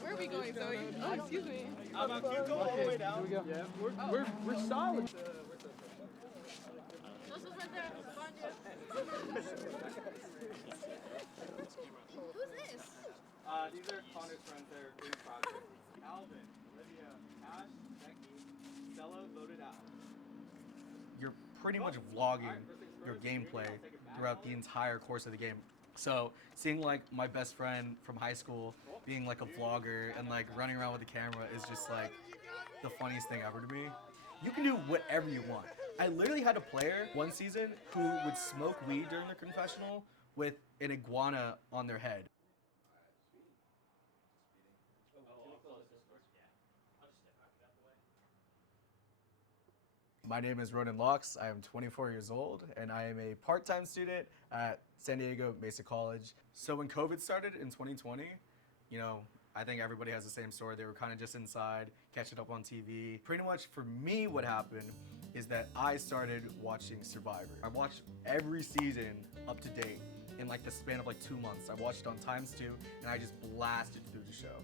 Where are we going, Zoe? Oh, excuse me. Can you go all the way down? Here we go. Yeah, we're solid. Who's this? These are Connor's friends. They're doing projects. Alvin, Olivia, Ash, Becky, Stella voted out. You're pretty much vlogging your gameplay throughout the entire course of the game. So seeing like my best friend from high school being like a vlogger and like running around with a camera is just like the funniest thing ever to me. You can do whatever you want. I literally had a player one season who would smoke weed during their confessional with an iguana on their head. My name is Ronan. I am 24 years old, and I am a part-time student at San Diego Mesa College. So when COVID started in 2020, you know, I think everybody has the same story. They were kind of just inside, catching up on TV. Pretty much for me, what happened is that I started watching Survivor. I watched every season up to date in like the span of like 2 months. I watched it on ×2, and I just blasted through the show.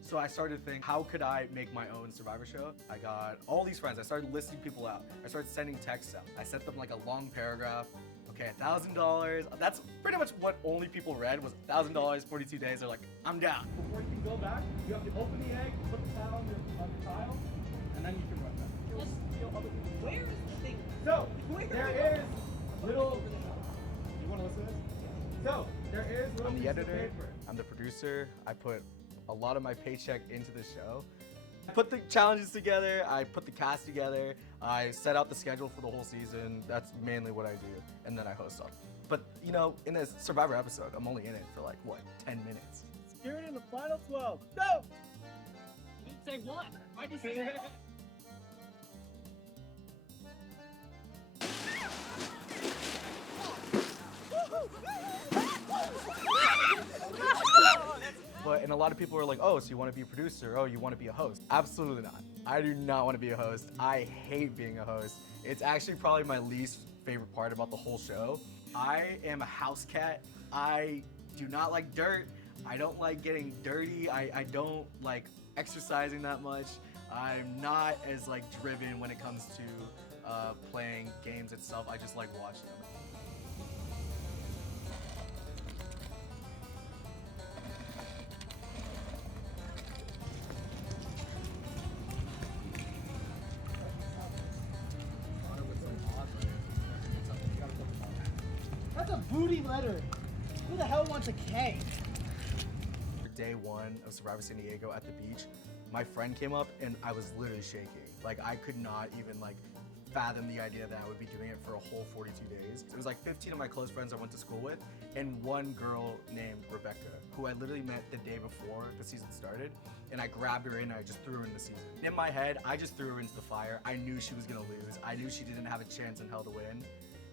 So I started to think, how could I make my own Survivor show? I got all these friends. I started listing people out. I started sending texts out. I sent them like a long paragraph. Okay, $1,000. That's pretty much what only people read was $1,000, 42 days. They're like, I'm down. Before you can go back, you have to open the egg, put the towel on your tile, and then you can run back. Where is the thing? So, there is little... You want to listen to this? So, there is little... I'm the editor. I'm the producer. I put a lot of my paycheck into the show. I put the challenges together, I put the cast together, I set out the schedule for the whole season. That's mainly what I do, and then I host them. But, you know, in this Survivor episode, I'm only in it for like, what, 10 minutes. Secured in the final 12. Go! You didn't say what? Why'd you say that? And a lot of people are like, oh, so you want to be a producer? Oh, you want to be a host? Absolutely not. I do not want to be a host. I hate being a host. It's actually probably my least favorite part about the whole show. I am a house cat. I do not like dirt. I don't like getting dirty. I don't like exercising that much. I'm not as like driven when it comes to playing games itself. I just like watching them. That's a booty letter. Who the hell wants a K? Day one of Survivor San Diego at the beach, my friend came up and I was literally shaking. Like I could not even like fathom the idea that I would be doing it for a whole 42 days. It was like 15 of my close friends I went to school with and one girl named Rebecca, who I literally met the day before the season started, and I grabbed her in and I just threw her in the season. In my head, I just threw her into the fire. I knew she was gonna lose. I knew she didn't have a chance in hell to win.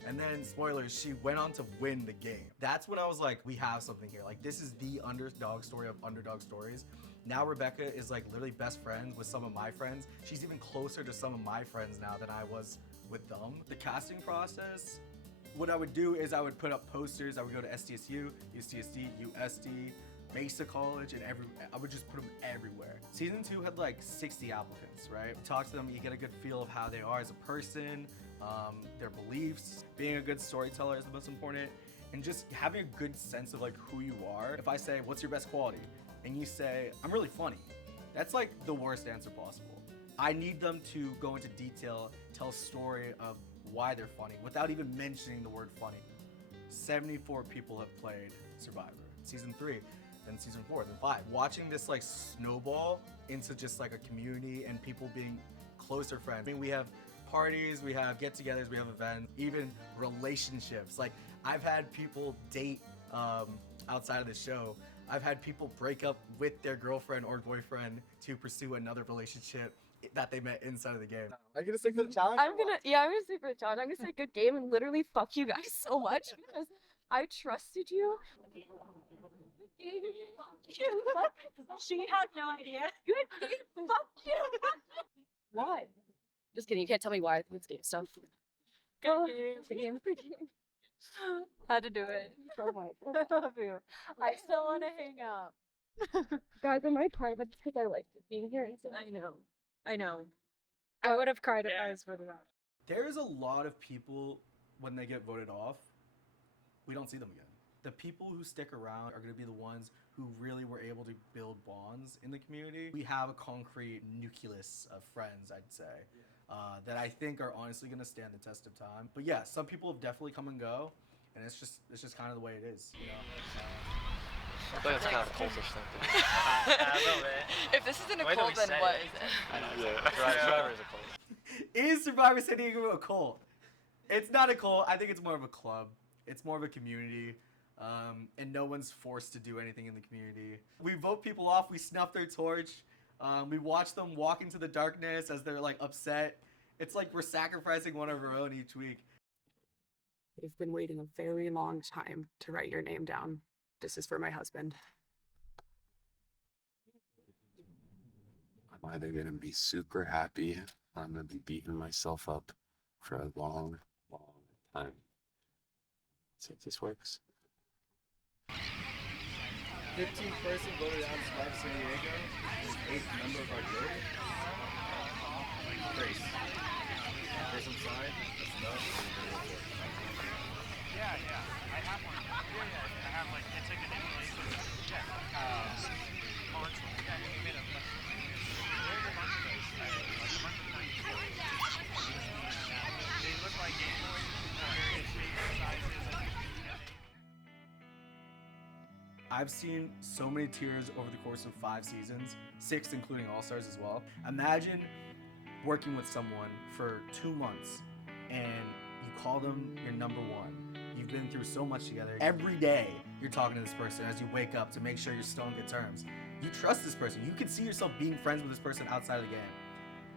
And then, spoilers, she went on to win the game. That's when I was like, we have something here. Like, this is the underdog story of underdog stories. Now Rebecca is like literally best friends with some of my friends. She's even closer to some of my friends now than I was with them. The casting process, what I would do is I would put up posters. I would go to SDSU, UCSD, USD, Mesa College, and I would just put them everywhere. Season 2 had like 60 applicants, right? Talk to them, you get a good feel of how they are as a person, their beliefs. Being a good storyteller is the most important, and just having a good sense of like who you are. If I say, what's your best quality? And you say, I'm really funny. That's like the worst answer possible. I need them to go into detail, tell a story of why they're funny without even mentioning the word funny. 74 people have played Survivor. Season 3, then Season 4, then 5. Watching this like snowball into just like a community and people being closer friends. I mean, we have parties, we have get-togethers, we have events, even relationships. Like I've had people date outside of the show. I've had people break up with their girlfriend or boyfriend to pursue another relationship that they met inside of the game. Are you gonna stick to the challenge? I'm gonna stick with the challenge. I'm gonna say good game and literally fuck you guys so much because I trusted you. She had no idea. Good game, fuck you. Why? Just kidding. You can't tell me why. It's game stuff. Good game. Had to do it. So much. I love you. I still want to hang out. Guys, I might cry, but because I like being here. I know. I know. I would have cried if I was voted out. There's a lot of people when they get voted off, we don't see them again. The people who stick around are going to be the ones who really were able to build bonds in the community. We have a concrete nucleus of friends, I'd say, that I think are honestly going to stand the test of time. But yeah, some people have definitely come and go, and it's just kind of the way it is, you know. I feel like it's kind of a cultish thing to do. A little bit. If this isn't a cult, then what is it? I know. Survivor is a cult. Is Survivor San Diego a cult? It's not a cult. I think it's more of a club. It's more of a community. And no one's forced to do anything in the community. We vote people off. We snuff their torch. We watch them walk into the darkness as they're like upset. It's like we're sacrificing one of our own each week. You've been waiting a very long time to write your name down. This is for my husband. I'm either going to be super happy or I'm going to be beating myself up for a long, long time. See if this works. 15th person voted out of Survivor San Diego. 8th member of our jury. Grace. Grace inside. That's enough. Yeah. I have one. I have like, it's like an emulation. Yeah. Console. Yeah, you made a bunch of those. They look like Game Boys, various shapes and sizes. I've seen so many tears over the course of 5 seasons, 6 including All-Stars as well. Imagine working with someone for 2 months and you call them your number one. You've been through so much together. Every day you're talking to this person as you wake up to make sure you're still on good terms. You trust this person. You can see yourself being friends with this person outside of the game.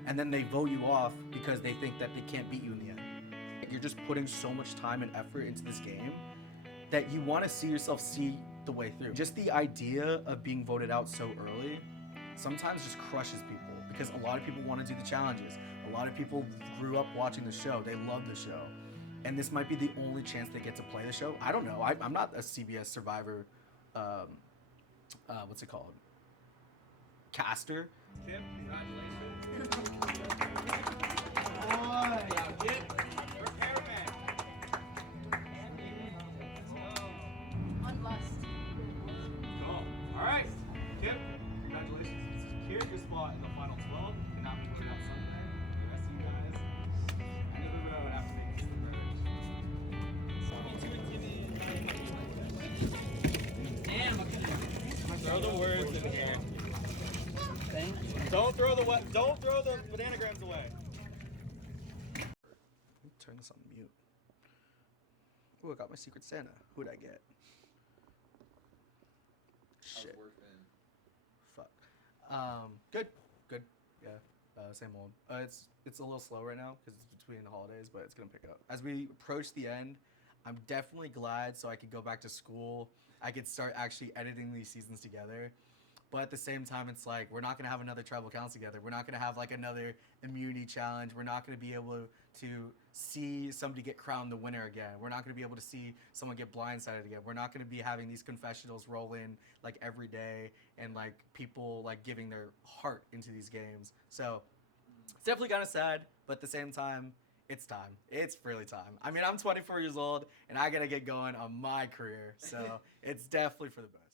And then they vote you off because they think that they can't beat you in the end. You're just putting so much time and effort into this game that you want to see yourself see the way through. Just the idea of being voted out so early sometimes just crushes people because a lot of people want to do the challenges. A lot of people grew up watching the show. They love the show. And this might be the only chance they get to play the show. I don't know. I'm not a CBS Survivor, what's it called? Caster. Kip, congratulations. Boy. Repairman. Cool. All right. Kip, congratulations. You secured your spot in the final 12. You cannot be voted out Sunday. The rest of you guys, end of the road after making it to the Throw the words in here. Don't throw the bananagrams away. Turn this on mute. Ooh, I got my Secret Santa. Who'd I get? Shit. Fuck. Good. Yeah. Same old. It's a little slow right now because it's between the holidays, but it's gonna pick up. As we approach the end, I'm definitely glad so I could go back to school. I could start actually editing these seasons together. But at the same time, it's like, we're not going to have another tribal council together. We're not going to have like another immunity challenge. We're not going to be able to see somebody get crowned the winner again. We're not going to be able to see someone get blindsided again. We're not going to be having these confessionals roll in like every day and like people like giving their heart into these games. So it's definitely kind of sad, but at the same time, it's time. It's really time. I mean, I'm 24 years old and I got to get going on my career. So it's definitely for the best.